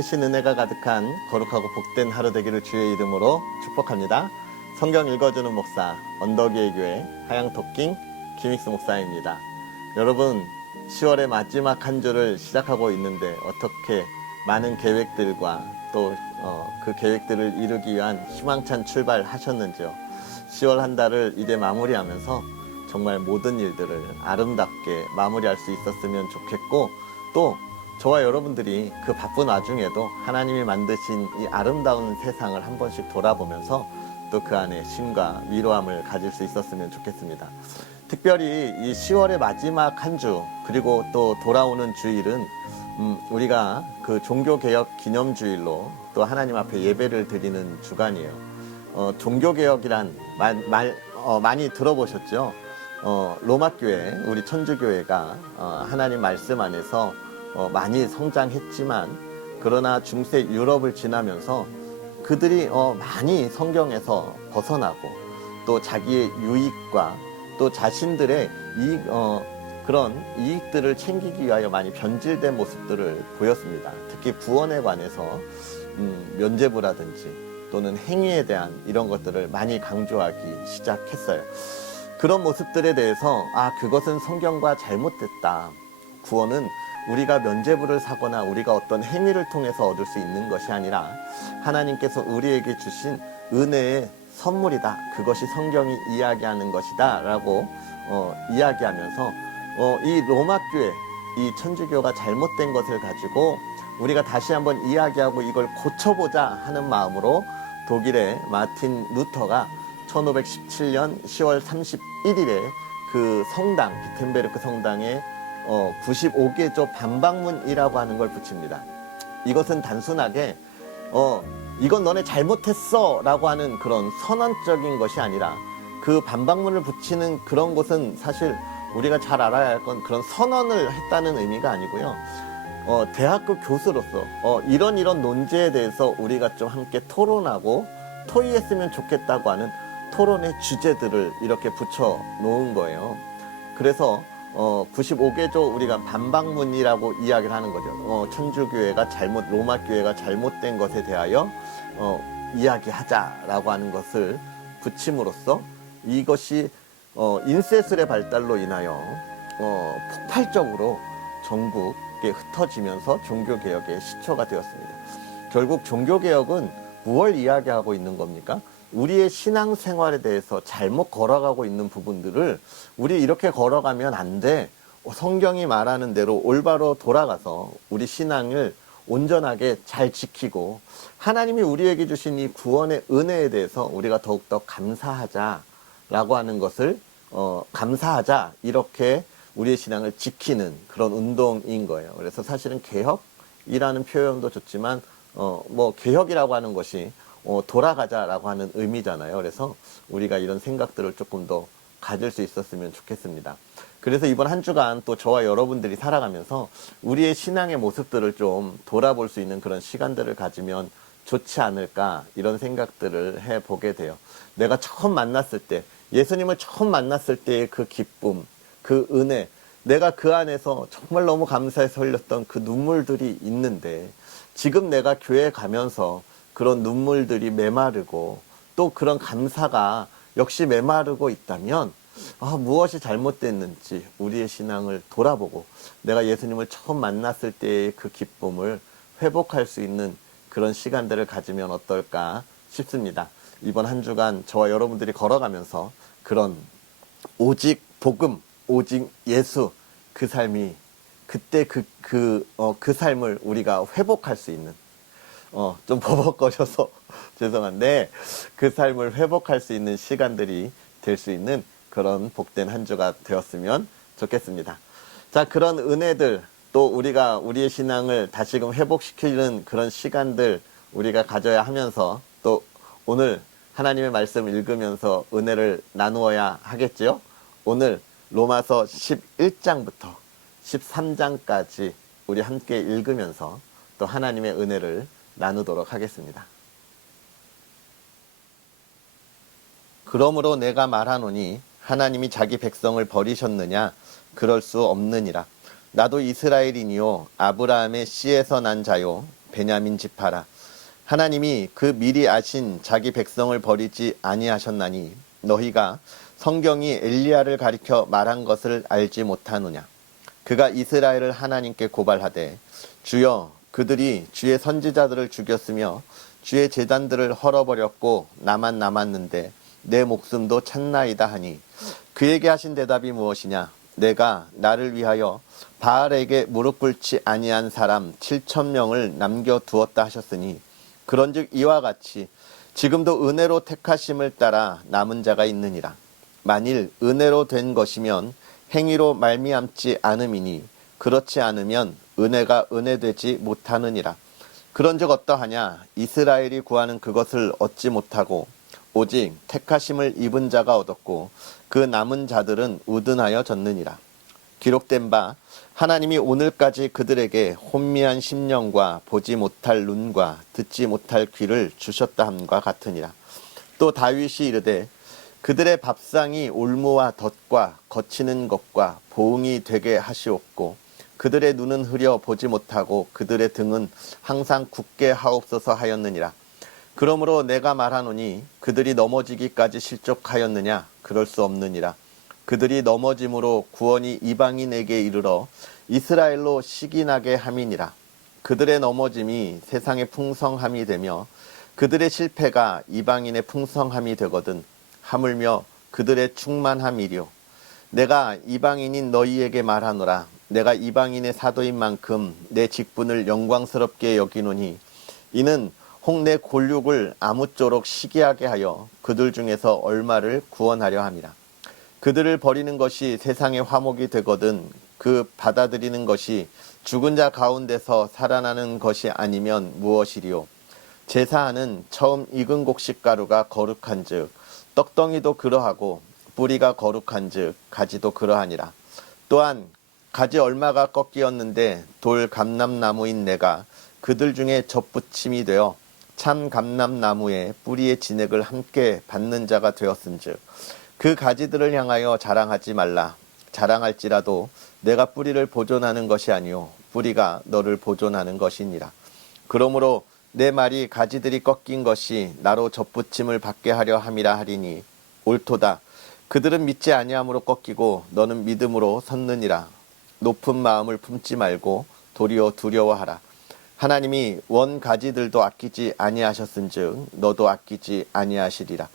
크신 은혜가 가득한 거룩하고 복된 하루 되기를 주의 이름으로 축복합니다. 성경 읽어주는 목사 언덕위의 교회 하양토킹 김익수 목사입니다. 여러분 10월의 마지막 한 주를 시작하고 있는데 어떻게 많은 계획들과 또 그 계획들을 이루기 위한 희망찬 출발하셨는지요. 10월 한 달을 이제 마무리하면서 정말 모든 일들을 아름답게 마무리할 수 있었으면 좋겠고, 또 저와 여러분들이 그 바쁜 와중에도 하나님이 만드신 이 아름다운 세상을 한 번씩 돌아보면서 또 그 안에 쉼과 위로함을 가질 수 있었으면 좋겠습니다. 특별히 이 10월의 마지막 한 주, 그리고 또 돌아오는 주일은 우리가 그 종교개혁 기념주일로 또 하나님 앞에 예배를 드리는 주간이에요. 종교개혁이란 많이 들어보셨죠? 로마교회, 우리 천주교회가 하나님 말씀 안에서 많이 성장했지만, 그러나 중세 유럽을 지나면서 그들이 많이 성경에서 벗어나고 또 자기의 유익과 또 자신들의 그런 이익들을 챙기기 위하여 많이 변질된 모습들을 보였습니다. 특히 구원에 관해서 면죄부라든지 또는 행위에 대한 이런 것들을 많이 강조하기 시작했어요. 그런 모습들에 대해서 그것은 성경과 잘못됐다. 구원은 우리가 면죄부를 사거나 우리가 어떤 행위를 통해서 얻을 수 있는 것이 아니라 하나님께서 우리에게 주신 은혜의 선물이다. 그것이 성경이 이야기하는 것이다 라고 이야기하면서 이 로마교회, 이 천주교가 잘못된 것을 가지고 우리가 다시 한번 이야기하고 이걸 고쳐보자 하는 마음으로 독일의 마틴 루터가 1517년 10월 31일에 그 성당, 비텐베르크 성당에 95개조 반박문이라고 하는 걸 붙입니다. 이것은 단순하게 이건 너네 잘못했어 라고 하는 그런 선언적인 것이 아니라, 그 반박문을 붙이는 그런 것은 사실 우리가 잘 알아야 할 건 그런 선언을 했다는 의미가 아니고요. 대학교 교수로서 이런 논제에 대해서 우리가 좀 함께 토론하고 토의했으면 좋겠다고 하는 토론의 주제들을 이렇게 붙여 놓은 거예요. 그래서 95개조 우리가 반박문이라고 이야기를 하는 거죠. 천주교회가 로마교회가 잘못된 것에 대하여 이야기하자라고 하는 것을 붙임으로써 이것이 인쇄술의 발달로 인하여 폭발적으로 전국에 흩어지면서 종교개혁의 시초가 되었습니다. 결국 종교개혁은 무엇을 이야기하고 있는 겁니까? 우리의 신앙생활에 대해서 잘못 걸어가고 있는 부분들을 우리 이렇게 걸어가면 안 돼. 성경이 말하는 대로 올바로 돌아가서 우리 신앙을 온전하게 잘 지키고 하나님이 우리에게 주신 이 구원의 은혜에 대해서 우리가 더욱더 감사하자라고 하는 것을 감사하자, 이렇게 우리의 신앙을 지키는 그런 운동인 거예요. 그래서 사실은 개혁이라는 표현도 좋지만 개혁이라고 하는 것이 돌아가자라고 하는 의미잖아요. 그래서 우리가 이런 생각들을 조금 더 가질 수 있었으면 좋겠습니다. 그래서 이번 한 주간 또 저와 여러분들이 살아가면서 우리의 신앙의 모습들을 좀 돌아볼 수 있는 그런 시간들을 가지면 좋지 않을까, 이런 생각들을 해보게 돼요. 내가 처음 만났을 때, 예수님을 처음 만났을 때의 그 기쁨, 그 은혜, 내가 그 안에서 정말 너무 감사해서 흘렸던 그 눈물들이 있는데, 지금 내가 교회에 가면서 그런 눈물들이 메마르고 또 그런 감사가 역시 메마르고 있다면 무엇이 잘못됐는지 우리의 신앙을 돌아보고 내가 예수님을 처음 만났을 때의 그 기쁨을 회복할 수 있는 그런 시간들을 가지면 어떨까 싶습니다. 이번 한 주간 저와 여러분들이 걸어가면서 그런 오직 복음, 오직 예수, 그 삶이 그때 그 삶을 우리가 회복할 수 있는, 좀 버벅거려서 죄송한데 그 삶을 회복할 수 있는 시간들이 될 수 있는 그런 복된 한 주가 되었으면 좋겠습니다. 자, 그런 은혜들, 또 우리가 우리의 신앙을 다시금 회복시키는 그런 시간들 우리가 가져야 하면서, 또 오늘 하나님의 말씀을 읽으면서 은혜를 나누어야 하겠지요. 오늘 로마서 11장부터 13장까지 우리 함께 읽으면서 또 하나님의 은혜를 나누도록 하겠습니다. 그러므로 내가 말하노니 하나님이 자기 백성을 버리셨느냐? 그럴 수 없느니라. 나도 이스라엘이니요 아브라함의 씨에서 난 자요 베냐민 지파라. 하나님이 그 미리 아신 자기 백성을 버리지 아니하셨나니 너희가 성경이 엘리야를 가리켜 말한 것을 알지 못하느냐. 그가 이스라엘을 하나님께 고발하되 주여 그들이 주의 선지자들을 죽였으며 주의 제단들을 헐어버렸고 나만 남았는데 내 목숨도 찼나이다 하니 그에게 하신 대답이 무엇이냐. 내가 나를 위하여 바알에게 무릎 꿇지 아니한 사람 7,000명을 남겨두었다 하셨으니 그런즉 이와 같이 지금도 은혜로 택하심을 따라 남은 자가 있느니라. 만일 은혜로 된 것이면 행위로 말미암지 않음이니 그렇지 않으면 은혜가 은혜되지 못하느니라. 그런즉 어떠하냐. 이스라엘이 구하는 그것을 얻지 못하고 오직 택하심을 입은 자가 얻었고 그 남은 자들은 우둔하여 졌느니라. 기록된 바 하나님이 오늘까지 그들에게 혼미한 심령과 보지 못할 눈과 듣지 못할 귀를 주셨다 함과 같으니라. 또 다윗이 이르되 그들의 밥상이 올무와 덫과 거치는 것과 보응이 되게 하시옵고 그들의 눈은 흐려 보지 못하고 그들의 등은 항상 굳게 하옵소서 하였느니라. 그러므로 내가 말하노니 그들이 넘어지기까지 실족하였느냐. 그럴 수 없느니라. 그들이 넘어짐으로 구원이 이방인에게 이르러 이스라엘로 시기나게 함이니라. 그들의 넘어짐이 세상의 풍성함이 되며 그들의 실패가 이방인의 풍성함이 되거든 하물며 그들의 충만함이리요. 내가 이방인인 너희에게 말하노라. 내가 이방인의 사도인 만큼 내 직분을 영광스럽게 여기노니 이는 혹 내 골육을 아무쪼록 시기하게 하여 그들 중에서 얼마를 구원하려 함이라. 그들을 버리는 것이 세상의 화목이 되거든 그 받아들이는 것이 죽은 자 가운데서 살아나는 것이 아니면 무엇이리요. 제사하는 처음 익은 곡식가루가 거룩한즉 떡덩이도 그러하고 뿌리가 거룩한즉 가지도 그러하니라. 또한 가지 얼마가 꺾이었는데 돌 감람나무인 내가 그들 중에 접붙임이 되어 참 감람나무의 뿌리의 진액을 함께 받는 자가 되었은즉 그 가지들을 향하여 자랑하지 말라. 자랑할지라도 내가 뿌리를 보존하는 것이 아니요 뿌리가 너를 보존하는 것이니라. 그러므로 내 말이 가지들이 꺾인 것이 나로 접붙임을 받게 하려 함이라 하리니 옳도다. 그들은 믿지 아니함으로 꺾이고 너는 믿음으로 섰느니라. 높은 마음을 품지 말고 도리어 두려워하라. 하나님이 원 가지들도 아끼지 아니하셨은즉 너도 아끼지 아니하시리라.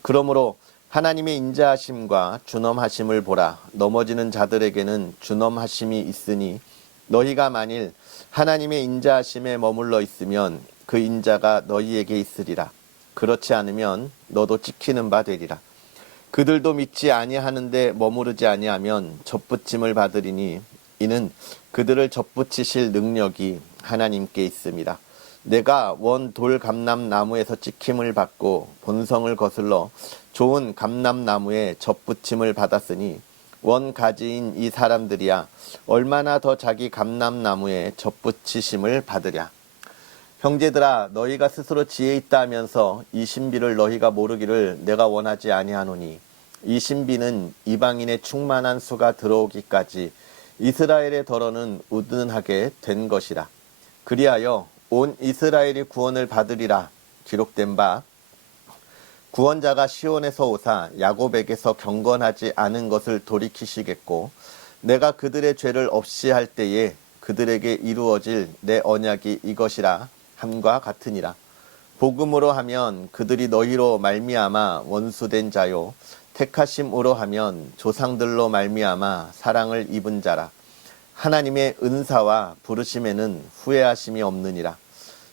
그러므로 하나님의 인자하심과 준엄하심을 보라. 넘어지는 자들에게는 준엄하심이 있으니 너희가 만일 하나님의 인자하심에 머물러 있으면 그 인자가 너희에게 있으리라. 그렇지 않으면 너도 찍히는 바 되리라. 그들도 믿지 아니하는데 머무르지 아니하면 접붙임을 받으리니 이는 그들을 접붙이실 능력이 하나님께 있습니다. 내가 원 돌 감람나무에서 찍힘을 받고 본성을 거슬러 좋은 감람나무에 접붙임을 받았으니 원 가지인 이 사람들이야 얼마나 더 자기 감람나무에 접붙이심을 받으랴. 형제들아 너희가 스스로 지혜 있다 하면서 이 신비를 너희가 모르기를 내가 원하지 아니하노니 이 신비는 이방인의 충만한 수가 들어오기까지 이스라엘의 더러는 우둔하게 된 것이라. 그리하여 온 이스라엘이 구원을 받으리라. 기록된 바 구원자가 시온에서 오사 야곱에게서 경건하지 않은 것을 돌이키시겠고 내가 그들의 죄를 없이 할 때에 그들에게 이루어질 내 언약이 이것이라 함과 같으니라. 복음으로 하면 그들이 너희로 말미암아 원수된 자요 택하심으로 하면 조상들로 말미암아 사랑을 입은 자라. 하나님의 은사와 부르심에는 후회하심이 없느니라.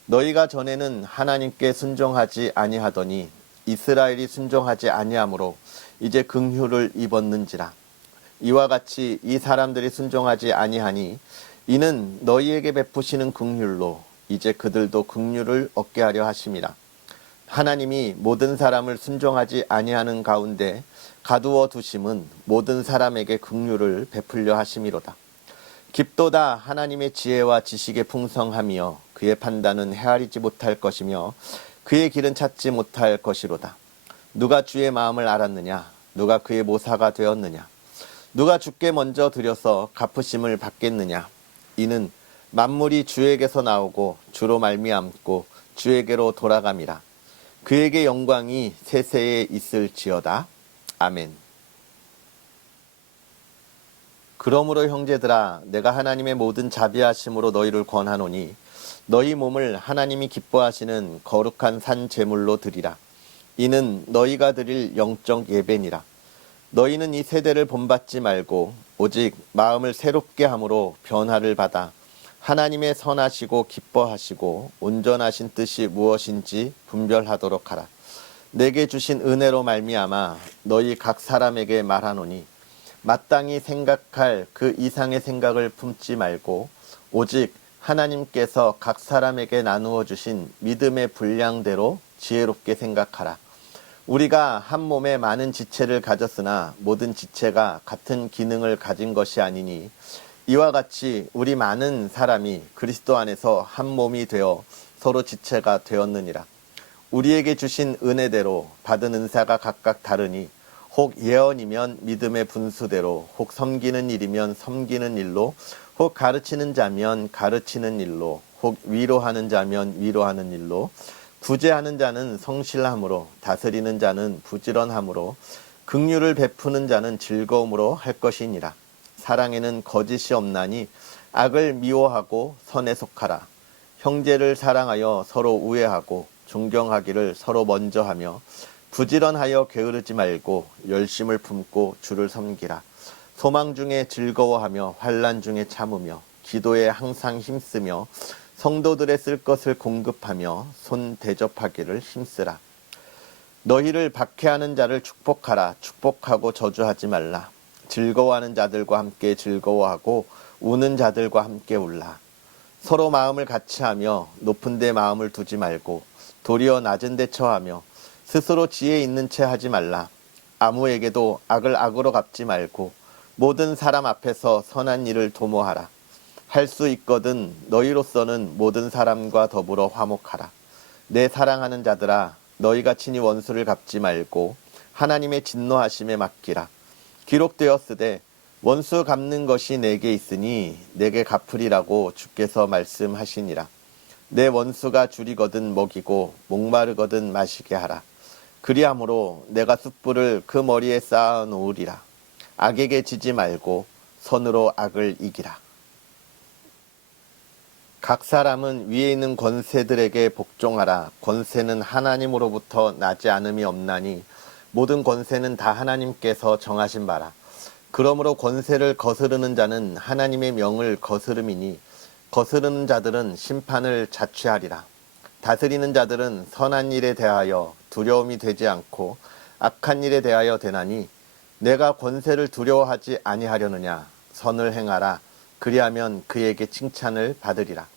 너희가 전에는 하나님께 순종하지 아니하더니 이스라엘이 순종하지 아니하므로 이제 긍휼을 입었는지라. 이와 같이 이 사람들이 순종하지 아니하니 이는 너희에게 베푸시는 긍휼로 이제 그들도 긍휼을 얻게 하려 하심이라. 하나님이 모든 사람을 순종하지 아니하는 가운데 가두어 두심은 모든 사람에게 긍휼을 베풀려 하심이로다. 깊도다 하나님의 지혜와 지식의 풍성함이여 그의 판단은 헤아리지 못할 것이며 그의 길은 찾지 못할 것이로다. 누가 주의 마음을 알았느냐? 누가 그의 모사가 되었느냐? 누가 주께 먼저 드려서 갚으심을 받겠느냐? 이는 만물이 주에게서 나오고 주로 말미암고 주에게로 돌아감이라. 그에게 영광이 세세에 있을지어다. 아멘. 그러므로 형제들아, 내가 하나님의 모든 자비하심으로 너희를 권하노니 너희 몸을 하나님이 기뻐하시는 거룩한 산 제물로 드리라. 이는 너희가 드릴 영적 예배니라. 너희는 이 세대를 본받지 말고 오직 마음을 새롭게 함으로 변화를 받아 하나님의 선하시고 기뻐하시고 온전하신 뜻이 무엇인지 분별하도록 하라. 내게 주신 은혜로 말미암아 너희 각 사람에게 말하노니 마땅히 생각할 그 이상의 생각을 품지 말고 오직 하나님께서 각 사람에게 나누어 주신 믿음의 분량대로 지혜롭게 생각하라. 우리가 한 몸에 많은 지체를 가졌으나 모든 지체가 같은 기능을 가진 것이 아니니 이와 같이 우리 많은 사람이 그리스도 안에서 한 몸이 되어 서로 지체가 되었느니라. 우리에게 주신 은혜대로 받은 은사가 각각 다르니 혹 예언이면 믿음의 분수대로, 혹 섬기는 일이면 섬기는 일로, 혹 가르치는 자면 가르치는 일로, 혹 위로하는 자면 위로하는 일로, 구제하는 자는 성실함으로, 다스리는 자는 부지런함으로, 긍휼을 베푸는 자는 즐거움으로 할 것이니라. 사랑에는 거짓이 없나니 악을 미워하고 선에 속하라. 형제를 사랑하여 서로 우애하고 존경하기를 서로 먼저 하며 부지런하여 게으르지 말고 열심을 품고 주를 섬기라. 소망 중에 즐거워하며 환난 중에 참으며 기도에 항상 힘쓰며 성도들의 쓸 것을 공급하며 손 대접하기를 힘쓰라. 너희를 박해하는 자를 축복하라. 축복하고 저주하지 말라. 즐거워하는 자들과 함께 즐거워하고 우는 자들과 함께 울라. 서로 마음을 같이하며 높은 데 마음을 두지 말고 도리어 낮은 데 처하며 스스로 지혜 있는 채 하지 말라. 아무에게도 악을 악으로 갚지 말고 모든 사람 앞에서 선한 일을 도모하라. 할 수 있거든 너희로서는 모든 사람과 더불어 화목하라. 내 사랑하는 자들아, 너희가 친히 원수를 갚지 말고 하나님의 진노하심에 맡기라. 기록되었으되 원수 갚는 것이 내게 있으니 내게 갚으리라고 주께서 말씀하시니라. 내 원수가 줄이거든 먹이고 목마르거든 마시게 하라. 그리함으로 내가 숯불을 그 머리에 쌓아 놓으리라. 악에게 지지 말고 선으로 악을 이기라. 각 사람은 위에 있는 권세들에게 복종하라. 권세는 하나님으로부터 나지 않음이 없나니 모든 권세는 다 하나님께서 정하신 바라. 그러므로 권세를 거스르는 자는 하나님의 명을 거스름이니 거스르는 자들은 심판을 자취하리라. 다스리는 자들은 선한 일에 대하여 두려움이 되지 않고 악한 일에 대하여 되나니 내가 권세를 두려워하지 아니하려느냐. 선을 행하라. 그리하면 그에게 칭찬을 받으리라.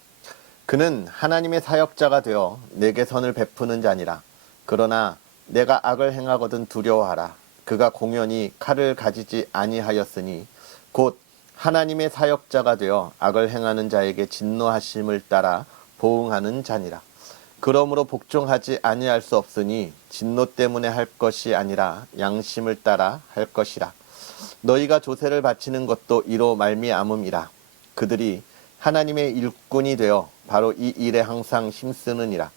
그는 하나님의 사역자가 되어 내게 선을 베푸는 자니라. 그러나 내가 악을 행하거든 두려워하라. 그가 공연히 칼을 가지지 아니하였으니 곧 하나님의 사역자가 되어 악을 행하는 자에게 진노하심을 따라 보응하는 자니라. 그러므로 복종하지 아니할 수 없으니 진노 때문에 할 것이 아니라 양심을 따라 할 것이라. 너희가 조세를 바치는 것도 이로 말미암음이라. 그들이 하나님의 일꾼이 되어 바로 이 일에 항상 힘쓰느니라.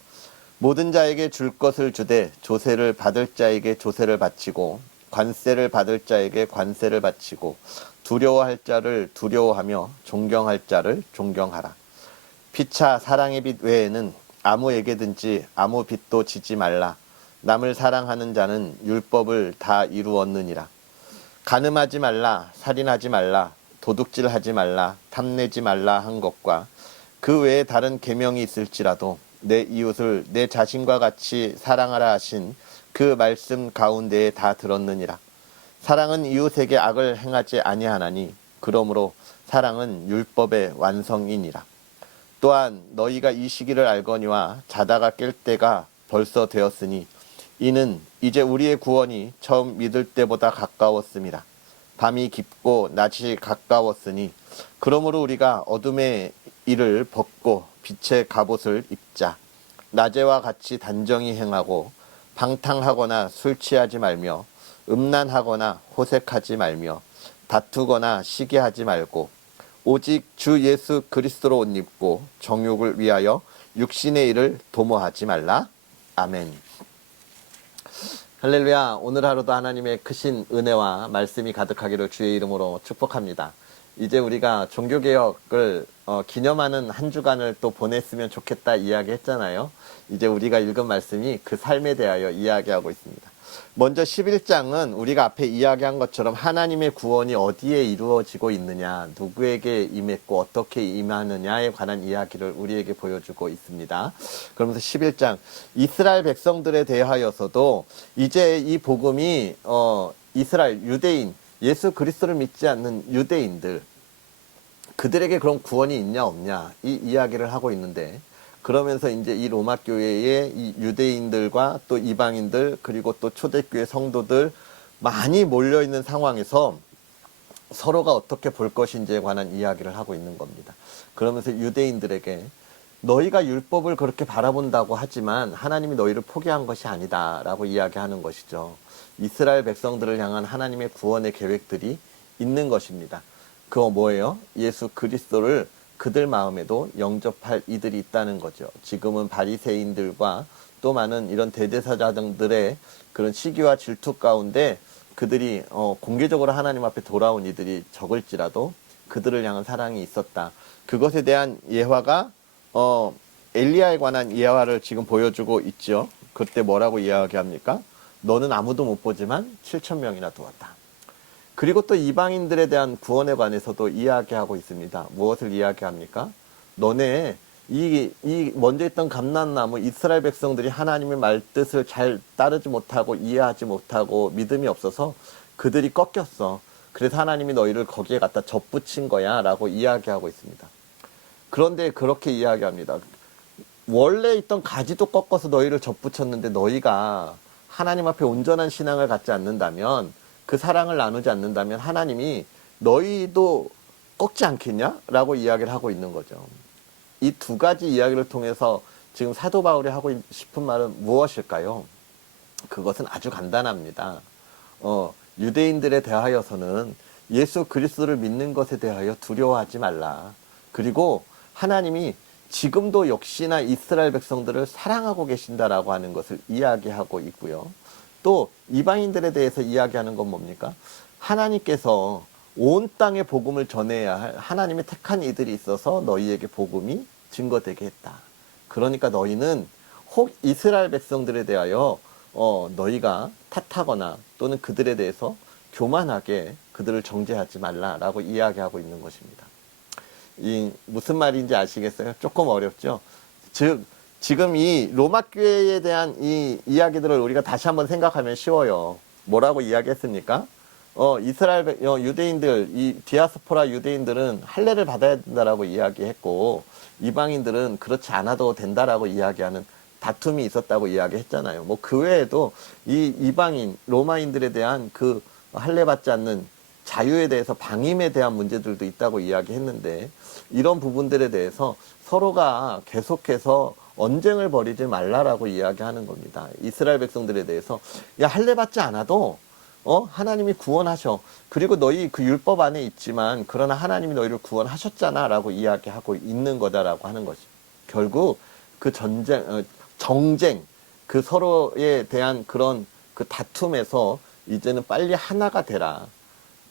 모든 자에게 줄 것을 주되 조세를 받을 자에게 조세를 바치고 관세를 받을 자에게 관세를 바치고 두려워할 자를 두려워하며 존경할 자를 존경하라. 피차 사랑의 빛 외에는 아무에게든지 아무 빚도 지지 말라. 남을 사랑하는 자는 율법을 다 이루었느니라. 간음하지 말라, 살인하지 말라, 도둑질하지 말라, 탐내지 말라 한 것과 그 외에 다른 계명이 있을지라도 내 이웃을 내 자신과 같이 사랑하라 하신 그 말씀 가운데에 다 들었느니라. 사랑은 이웃에게 악을 행하지 아니하나니 그러므로 사랑은 율법의 완성이니라. 또한 너희가 이 시기를 알거니와 자다가 깰 때가 벌써 되었으니 이는 이제 우리의 구원이 처음 믿을 때보다 가까웠음이라. 밤이 깊고 낮이 가까웠으니 그러므로 우리가 어둠의 일을 벗고 빛의 갑옷을 입자. 낮에와 같이 단정히 행하고 방탕하거나 술 취하지 말며 음란하거나 호색하지 말며 다투거나 시기하지 말고 오직 주 예수 그리스도로 옷 입고 정욕을 위하여 육신의 일을 도모하지 말라. 아멘. 할렐루야. 오늘 하루도 하나님의 크신 은혜와 말씀이 가득하기를 주의 이름으로 축복합니다. 이제 우리가 종교개혁을 기념하는 한 주간을 또 보냈으면 좋겠다 이야기했잖아요. 이제 우리가 읽은 말씀이 그 삶에 대하여 이야기하고 있습니다. 먼저 11장은 우리가 앞에 이야기한 것처럼 하나님의 구원이 어디에 이루어지고 있느냐, 누구에게 임했고 어떻게 임하느냐에 관한 이야기를 우리에게 보여주고 있습니다. 그러면서 11장 이스라엘 백성들에 대하여서도 이제 이 복음이 이스라엘 유대인, 예수 그리스도를 믿지 않는 유대인들, 그들에게 그런 구원이 있냐 없냐 이 이야기를 하고 있는데, 그러면서 이제 이 로마 교회의 이 유대인들과 또 이방인들 그리고 또 초대교회 성도들 많이 몰려 있는 상황에서 서로가 어떻게 볼 것인지에 관한 이야기를 하고 있는 겁니다. 그러면서 유대인들에게 너희가 율법을 그렇게 바라본다고 하지만 하나님이 너희를 포기한 것이 아니다 라고 이야기하는 것이죠. 이스라엘 백성들을 향한 하나님의 구원의 계획들이 있는 것입니다. 그거 뭐예요? 예수 그리스도를 그들 마음에도 영접할 이들이 있다는 거죠. 지금은 바리새인들과 또 많은 이런 대제사장들의 그런 시기와 질투 가운데 그들이 공개적으로 하나님 앞에 돌아온 이들이 적을지라도 그들을 향한 사랑이 있었다. 그것에 대한 예화가 엘리야에 관한 예화를 지금 보여주고 있죠. 그때 뭐라고 이야기합니까? 너는 아무도 못 보지만 7,000명이나 도왔다. 그리고 또 이방인들에 대한 구원에 관해서도 이야기하고 있습니다. 무엇을 이야기합니까? 너네 이 먼저 있던 감람나무 이스라엘 백성들이 하나님의 말뜻을 잘 따르지 못하고 이해하지 못하고 믿음이 없어서 그들이 꺾였어. 그래서 하나님이 너희를 거기에 갖다 접붙인 거야 라고 이야기하고 있습니다. 그런데 그렇게 이야기합니다. 원래 있던 가지도 꺾어서 너희를 접붙였는데 너희가 하나님 앞에 온전한 신앙을 갖지 않는다면, 그 사랑을 나누지 않는다면 하나님이 너희도 꺾지 않겠냐? 라고 이야기를 하고 있는 거죠. 이 두 가지 이야기를 통해서 지금 사도 바울이 하고 싶은 말은 무엇일까요? 그것은 아주 간단합니다. 유대인들에 대하여서는 예수 그리스도를 믿는 것에 대하여 두려워하지 말라. 그리고 하나님이 지금도 역시나 이스라엘 백성들을 사랑하고 계신다라고 하는 것을 이야기하고 있고요. 또 이방인들에 대해서 이야기하는 건 뭡니까? 하나님께서 온 땅에 복음을 전해야 할 하나님의 택한 이들이 있어서 너희에게 복음이 증거되게 했다. 그러니까 너희는 혹 이스라엘 백성들에 대하여 너희가 탓하거나 또는 그들에 대해서 교만하게 그들을 정죄하지 말라라고 이야기하고 있는 것입니다. 무슨 말인지 아시겠어요? 조금 어렵죠? 즉 지금 이 로마 교회에 대한 이 이야기들을 우리가 다시 한번 생각하면 쉬워요. 뭐라고 이야기했습니까? 이스라엘 유대인들, 이 디아스포라 유대인들은 할례를 받아야 된다라고 이야기했고, 이방인들은 그렇지 않아도 된다라고 이야기하는 다툼이 있었다고 이야기했잖아요. 뭐 그 외에도 이 이방인 로마인들에 대한 그 할례 받지 않는 자유에 대해서 방임에 대한 문제들도 있다고 이야기했는데, 이런 부분들에 대해서 서로가 계속해서 언쟁을 벌이지 말라라고 이야기하는 겁니다. 이스라엘 백성들에 대해서 야, 할례 받지 않아도 하나님이 구원하셔. 그리고 너희 그 율법 안에 있지만 그러나 하나님이 너희를 구원하셨잖아 라고 이야기하고 있는 거다라고 하는 거죠. 결국 그 정쟁, 그 서로에 대한 그런 그 다툼에서 이제는 빨리 하나가 되라.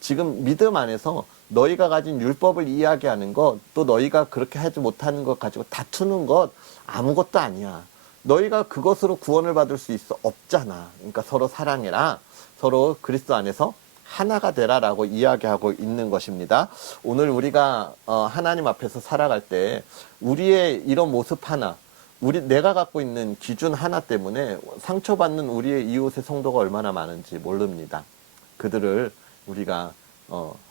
지금 믿음 안에서 너희가 가진 율법을 이야기하는 것, 또 너희가 그렇게 하지 못하는 것 가지고 다투는 것 아무것도 아니야. 너희가 그것으로 구원을 받을 수 있어? 없잖아. 그러니까 서로 사랑해라. 서로 그리스도 안에서 하나가 되라라고 이야기하고 있는 것입니다. 오늘 우리가 하나님 앞에서 살아갈 때 우리의 이런 모습 하나, 내가 갖고 있는 기준 하나 때문에 상처받는 우리의 이웃의 성도가 얼마나 많은지 모릅니다. 그들을 우리가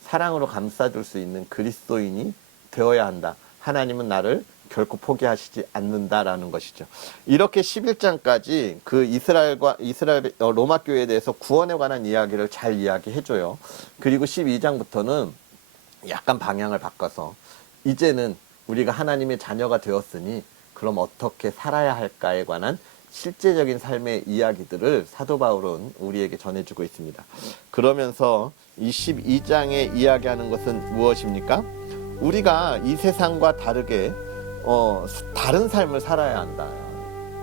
사랑으로 감싸줄 수 있는 그리스도인이 되어야 한다. 하나님은 나를 결코 포기하시지 않는다라는 것이죠. 이렇게 11장까지 그 이스라엘 로마 교회에 대해서 구원에 관한 이야기를 잘 이야기해줘요. 그리고 12장부터는 약간 방향을 바꿔서 이제는 우리가 하나님의 자녀가 되었으니 그럼 어떻게 살아야 할까에 관한 실제적인 삶의 이야기들을 사도 바울은 우리에게 전해주고 있습니다. 그러면서 이 12장에 이야기하는 것은 무엇입니까? 우리가 이 세상과 다르게 다른 삶을 살아야 한다.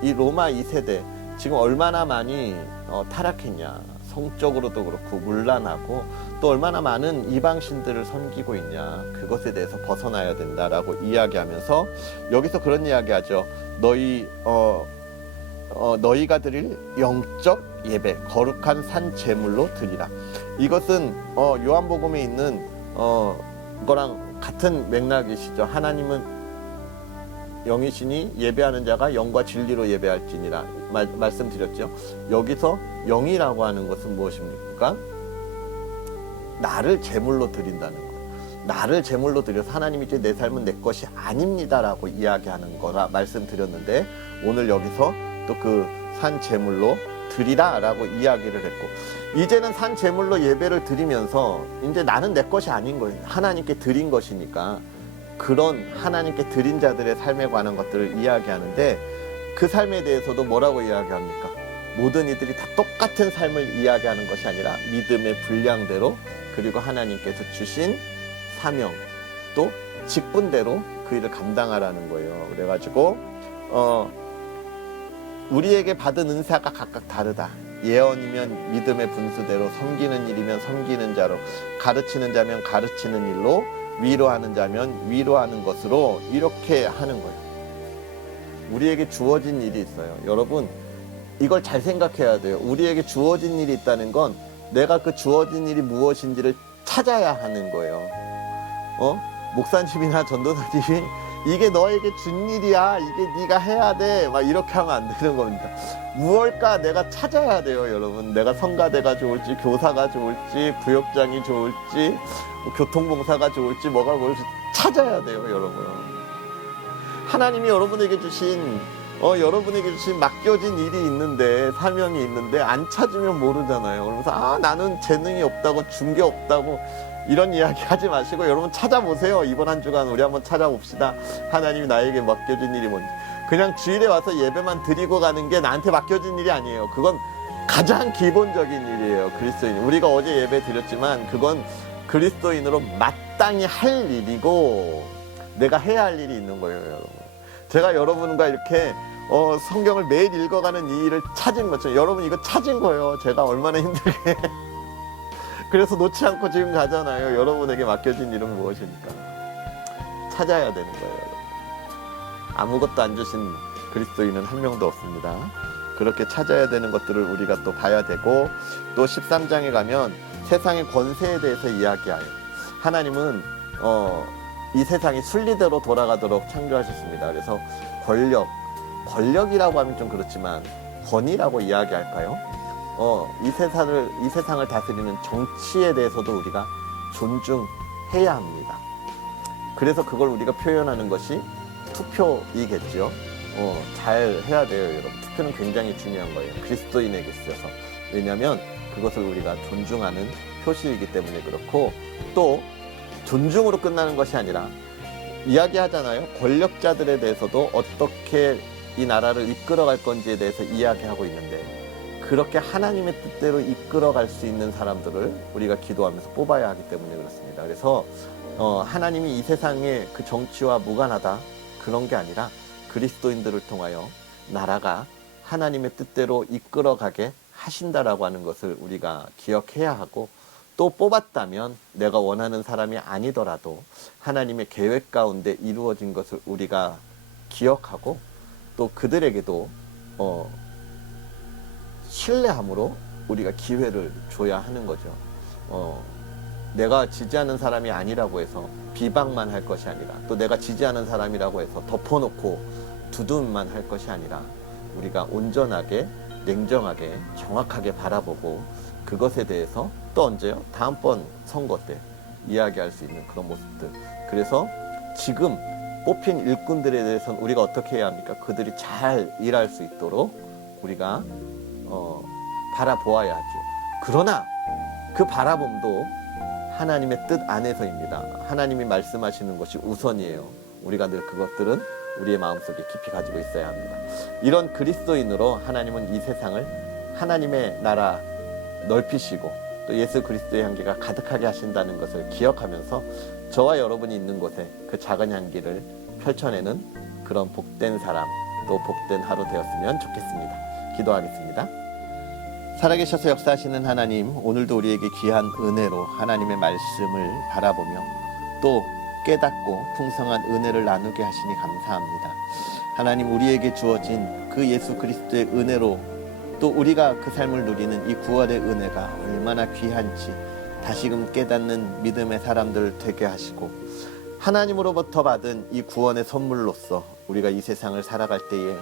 이 로마 2세대 지금 얼마나 많이 타락했냐. 성적으로도 그렇고 문란하고 또 얼마나 많은 이방신들을 섬기고 있냐. 그것에 대해서 벗어나야 된다라고 이야기하면서 여기서 그런 이야기하죠. 너희가 드릴 영적 예배 거룩한 산 제물로 드리라. 이것은 요한복음에 있는 거랑 같은 맥락이시죠. 하나님은 영이시니 예배하는 자가 영과 진리로 예배할지니라 말씀드렸죠. 여기서 영이라고 하는 것은 무엇입니까? 나를 제물로 드린다는 것. 나를 제물로 드려서 하나님이 이제 내 삶은 내 것이 아닙니다라고 이야기하는 거라 말씀드렸는데 오늘 여기서 또 그 산 제물로 드리라라고 이야기를 했고 이제는 산 제물로 예배를 드리면서 이제 나는 내 것이 아닌 거예요. 하나님께 드린 것이니까 그런 하나님께 드린 자들의 삶에 관한 것들을 이야기하는데 그 삶에 대해서도 뭐라고 이야기합니까? 모든 이들이 다 똑같은 삶을 이야기하는 것이 아니라 믿음의 분량대로 그리고 하나님께서 주신 사명 또 직분대로 그 일을 감당하라는 거예요. 그래가지고 우리에게 받은 은사가 각각 다르다. 예언이면 믿음의 분수대로, 섬기는 일이면 섬기는 자로, 가르치는 자면 가르치는 일로, 위로하는 자면 위로하는 것으로 이렇게 하는 거예요. 우리에게 주어진 일이 있어요. 여러분 이걸 잘 생각해야 돼요. 우리에게 주어진 일이 있다는 건 내가 그 주어진 일이 무엇인지를 찾아야 하는 거예요. 목사님이나 전도사님이 이게 너에게 준 일이야. 이게 네가 해야 돼. 막 이렇게 하면 안 되는 겁니다. 무엇일까 내가 찾아야 돼요, 여러분. 내가 성가대가 좋을지, 교사가 좋을지, 부역장이 좋을지, 교통봉사가 좋을지, 뭐가 좋을지 찾아야 돼요, 여러분. 하나님이 여러분에게 주신 맡겨진 일이 있는데, 사명이 있는데 안 찾으면 모르잖아요. 그러면서 나는 재능이 없다고, 준 게 없다고 이런 이야기 하지 마시고 여러분 찾아보세요. 이번 한 주간 우리 한번 찾아봅시다. 하나님이 나에게 맡겨진 일이 뭔지. 그냥 주일에 와서 예배만 드리고 가는 게 나한테 맡겨진 일이 아니에요. 그건 가장 기본적인 일이에요. 그리스도인. 우리가 어제 예배 드렸지만 그건 그리스도인으로 마땅히 할 일이고 내가 해야 할 일이 있는 거예요, 여러분. 제가 여러분과 이렇게 성경을 매일 읽어가는 이 일을 찾은 것처럼 여러분 이거 찾은 거예요. 제가 얼마나 힘들게 그래서 놓지 않고 지금 가잖아요. 여러분에게 맡겨진 일은 무엇입니까? 찾아야 되는 거예요, 여러분. 아무것도 안 주신 그리스도인은 한 명도 없습니다. 그렇게 찾아야 되는 것들을 우리가 또 봐야 되고 또 13장에 가면 세상의 권세에 대해서 이야기해요. 하나님은 이 세상이 순리대로 돌아가도록 창조하셨습니다. 그래서 권력이라고 하면 좀 그렇지만 권위라고 이야기할까요? 이 세상을 다스리는 정치에 대해서도 우리가 존중해야 합니다. 그래서 그걸 우리가 표현하는 것이 투표이겠죠. 잘 해야 돼요, 여러분. 투표는 굉장히 중요한 거예요. 그리스도인에게 있어서. 왜냐하면 그것을 우리가 존중하는 표시이기 때문에 그렇고 또 존중으로 끝나는 것이 아니라 이야기하잖아요. 권력자들에 대해서도 어떻게 이 나라를 이끌어갈 건지에 대해서 이야기하고 있는데 그렇게 하나님의 뜻대로 이끌어갈 수 있는 사람들을 우리가 기도하면서 뽑아야 하기 때문에 그렇습니다. 그래서 하나님이 이 세상의 그 정치와 무관하다 그런 게 아니라 그리스도인들을 통하여 나라가 하나님의 뜻대로 이끌어가게 하신다라고 하는 것을 우리가 기억해야 하고 또 뽑았다면 내가 원하는 사람이 아니더라도 하나님의 계획 가운데 이루어진 것을 우리가 기억하고 또 그들에게도 신뢰함으로 우리가 기회를 줘야 하는 거죠. 내가 지지하는 사람이 아니라고 해서 비방만 할 것이 아니라 또 내가 지지하는 사람이라고 해서 덮어놓고 두둔만 할 것이 아니라 우리가 온전하게 냉정하게 정확하게 바라보고 그것에 대해서 또 언제요? 다음번 선거 때 이야기할 수 있는 그런 모습들. 그래서 지금 뽑힌 일꾼들에 대해서는 우리가 어떻게 해야 합니까? 그들이 잘 일할 수 있도록 우리가 바라보아야 하죠. 그러나 그 바라봄도 하나님의 뜻 안에서입니다. 하나님이 말씀하시는 것이 우선이에요. 우리가 늘 그것들은 우리의 마음속에 깊이 가지고 있어야 합니다. 이런 그리스도인으로 하나님은 이 세상을 하나님의 나라 넓히시고 또 예수 그리스도의 향기가 가득하게 하신다는 것을 기억하면서 저와 여러분이 있는 곳에 그 작은 향기를 펼쳐내는 그런 복된 사람, 또 복된 하루 되었으면 좋겠습니다. 기도하겠습니다. 살아계셔서 역사하시는 하나님, 오늘도 우리에게 귀한 은혜로 하나님의 말씀을 바라보며 또 깨닫고 풍성한 은혜를 나누게 하시니 감사합니다. 하나님, 우리에게 주어진 그 예수 그리스도의 은혜로 또 우리가 그 삶을 누리는 이 구원의 은혜가 얼마나 귀한지 다시금 깨닫는 믿음의 사람들 되게 하시고, 하나님으로부터 받은 이 구원의 선물로서 우리가 이 세상을 살아갈 때에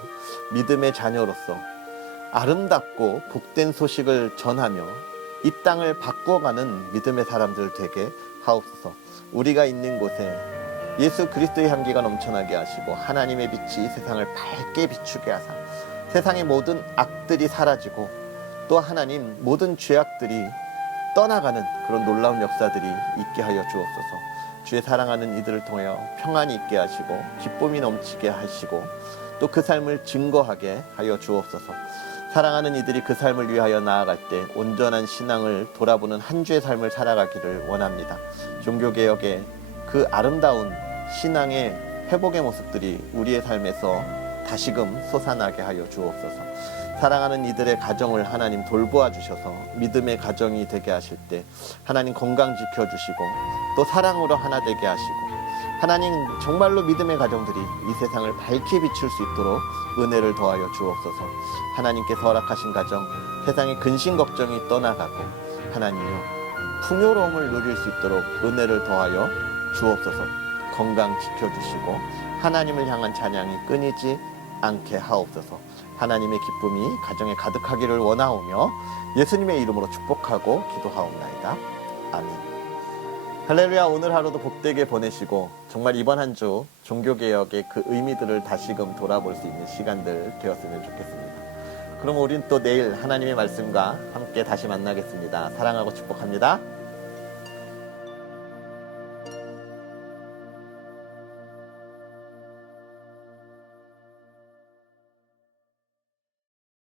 믿음의 자녀로서 아름답고 복된 소식을 전하며 이 땅을 바꿔가는 믿음의 사람들 되게 하옵소서. 우리가 있는 곳에 예수 그리스도의 향기가 넘쳐나게 하시고 하나님의 빛이 이 세상을 밝게 비추게 하사 세상의 모든 악들이 사라지고 또 하나님 모든 죄악들이 떠나가는 그런 놀라운 역사들이 있게 하여 주옵소서. 주의 사랑하는 이들을 통하여 평안이 있게 하시고 기쁨이 넘치게 하시고 또 그 삶을 증거하게 하여 주옵소서. 사랑하는 이들이 그 삶을 위하여 나아갈 때 온전한 신앙을 돌아보는 한 주의 삶을 살아가기를 원합니다. 종교개혁의 그 아름다운 신앙의 회복의 모습들이 우리의 삶에서 다시금 솟아나게 하여 주옵소서. 사랑하는 이들의 가정을 하나님 돌보아 주셔서 믿음의 가정이 되게 하실 때 하나님 건강 지켜주시고 또 사랑으로 하나 되게 하시고 하나님 정말로 믿음의 가정들이 이 세상을 밝게 비출 수 있도록 은혜를 더하여 주옵소서. 하나님께서 허락하신 가정, 세상의 근심 걱정이 떠나가고 하나님이여 풍요로움을 누릴 수 있도록 은혜를 더하여 주옵소서. 건강 지켜주시고 하나님을 향한 찬양이 끊이지 않게 하옵소서. 하나님의 기쁨이 가정에 가득하기를 원하오며 예수님의 이름으로 축복하고 기도하옵나이다. 아멘. 할렐루야. 오늘 하루도 복되게 보내시고 정말 이번 한 주 종교개혁의 그 의미들을 다시금 돌아볼 수 있는 시간들 되었으면 좋겠습니다. 그럼 우린 또 내일 하나님의 말씀과 함께 다시 만나겠습니다. 사랑하고 축복합니다.